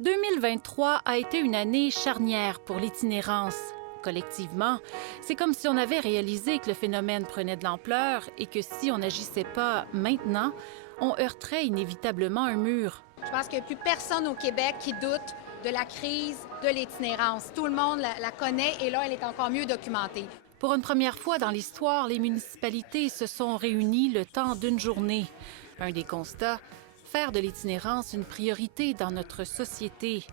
2023 a été une année charnière pour l'itinérance. Collectivement, c'est comme si on avait réalisé que le phénomène prenait de l'ampleur et que si on n'agissait pas maintenant, on heurterait inévitablement un mur. Je pense qu'il n'y a plus personne au Québec qui doute de la crise de l'itinérance. Tout le monde la connaît et là, elle est encore mieux documentée. Pour une première fois dans l'histoire, les municipalités se sont réunies le temps d'une journée. Un des constats, faire de l'itinérance une priorité dans notre société.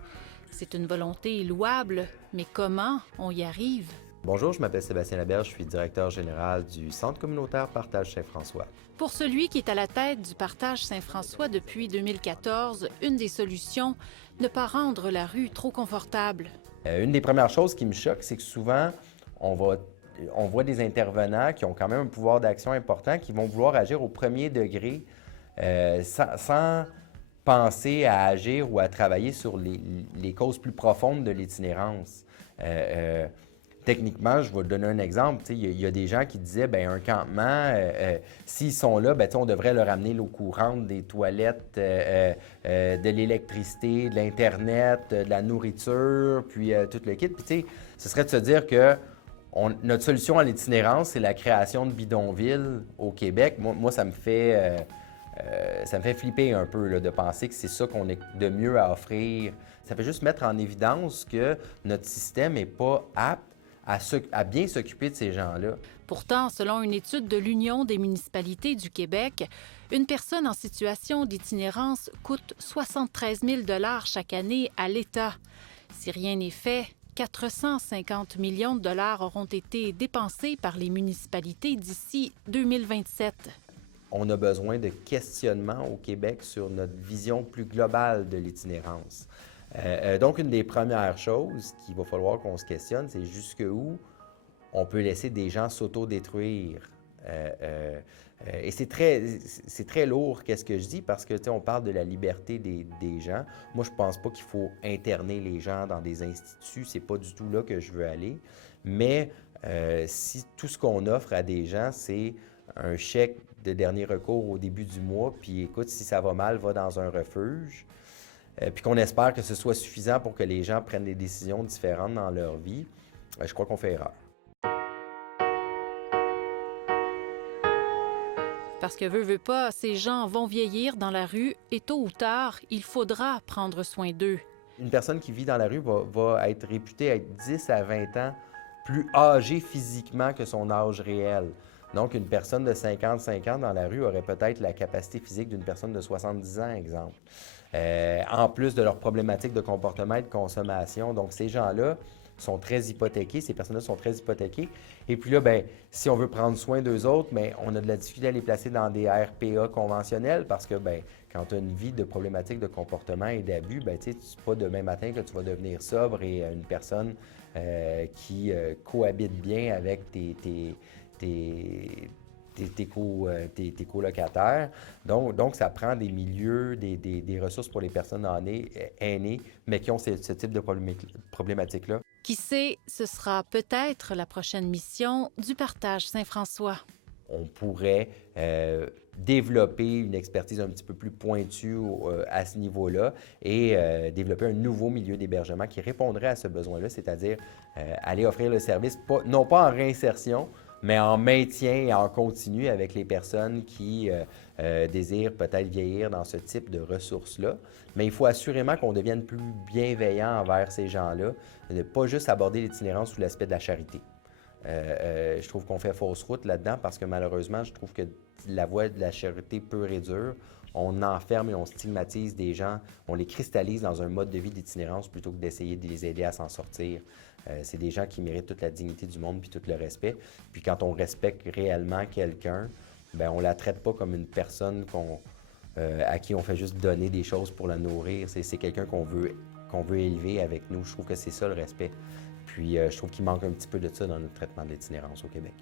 C'est une volonté louable, mais comment on y arrive? Bonjour, je m'appelle Sébastien Laberge, je suis directeur général du Centre communautaire Partage Saint-François. Pour celui qui est à la tête du Partage Saint-François depuis 2014, une des solutions, ne pas rendre la rue trop confortable. Une des premières choses qui me choque, c'est que souvent, on voit des intervenants qui ont quand même un pouvoir d'action important, qui vont vouloir agir au premier degré sans penser à agir ou à travailler sur les causes plus profondes de l'itinérance. Techniquement, je vais te donner un exemple. Il y a des gens qui disaient un campement, s'ils sont là, on devrait leur amener l'eau courante, des toilettes, de l'électricité, de l'Internet, de la nourriture, puis tout le kit. Puis ce serait de se dire que notre solution à l'itinérance, c'est la création de bidonvilles au Québec. Moi ça me fait flipper un peu là, de penser que c'est ça qu'on a de mieux à offrir. Ça fait juste mettre en évidence que notre système n'est pas apte à bien s'occuper de ces gens-là. Pourtant, selon une étude de l'Union des municipalités du Québec, une personne en situation d'itinérance coûte 73 000 $ chaque année à l'État. Si rien n'est fait, 450 millions de dollars auront été dépensés par les municipalités d'ici 2027. On a besoin de questionnement au Québec sur notre vision plus globale de l'itinérance. Donc, une des premières choses qu'il va falloir qu'on se questionne, c'est jusqu'où on peut laisser des gens s'autodétruire. Et c'est très lourd, qu'est-ce que je dis, parce que on parle de la liberté des gens. Moi, je ne pense pas qu'il faut interner les gens dans des instituts, c'est pas du tout là que je veux aller. Mais si tout ce qu'on offre à des gens, c'est un chèque de dernier recours au début du mois, puis écoute, si ça va mal, va dans un refuge, puis qu'on espère que ce soit suffisant pour que les gens prennent des décisions différentes dans leur vie, je crois qu'on fait erreur. Parce que veut pas, ces gens vont vieillir dans la rue et tôt ou tard, il faudra prendre soin d'eux. Une personne qui vit dans la rue va être réputée être 10 à 20 ans plus âgée physiquement que son âge réel. Donc, une personne de 55 ans dans la rue aurait peut-être la capacité physique d'une personne de 70 ans, exemple. En plus de leurs problématiques de comportement et de consommation. Donc, ces gens-là sont très hypothéqués, ces personnes-là sont très hypothéquées. Et puis là, si on veut prendre soin d'eux autres, on a de la difficulté à les placer dans des RPA conventionnels parce que, quand tu as une vie de problématiques de comportement et d'abus, c'est pas demain matin que tu vas devenir sobre et une personne qui cohabite bien avec tes colocataires. Donc, ça prend des milieux, des ressources pour les personnes aînées, mais qui ont ce type de problématique-là. Qui sait, ce sera peut-être la prochaine mission du Partage Saint-François. On pourrait développer une expertise un petit peu plus pointue à ce niveau-là et développer un nouveau milieu d'hébergement qui répondrait à ce besoin-là, c'est-à-dire aller offrir le service, non pas en réinsertion, mais en maintien et en continu avec les personnes qui désirent peut-être vieillir dans ce type de ressources-là. Mais il faut assurément qu'on devienne plus bienveillant envers ces gens-là, ne pas juste aborder l'itinérance sous l'aspect de la charité. Je trouve qu'on fait fausse route là-dedans parce que malheureusement, je trouve que la voie de la charité pure et dure, on enferme et on stigmatise des gens, on les cristallise dans un mode de vie d'itinérance plutôt que d'essayer de les aider à s'en sortir. C'est des gens qui méritent toute la dignité du monde puis tout le respect. Puis quand on respecte réellement quelqu'un, on ne la traite pas comme une personne à qui on fait juste donner des choses pour la nourrir. C'est quelqu'un qu'on veut élever avec nous. Je trouve que c'est ça le respect. Puis je trouve qu'il manque un petit peu de ça dans notre traitement de l'itinérance au Québec.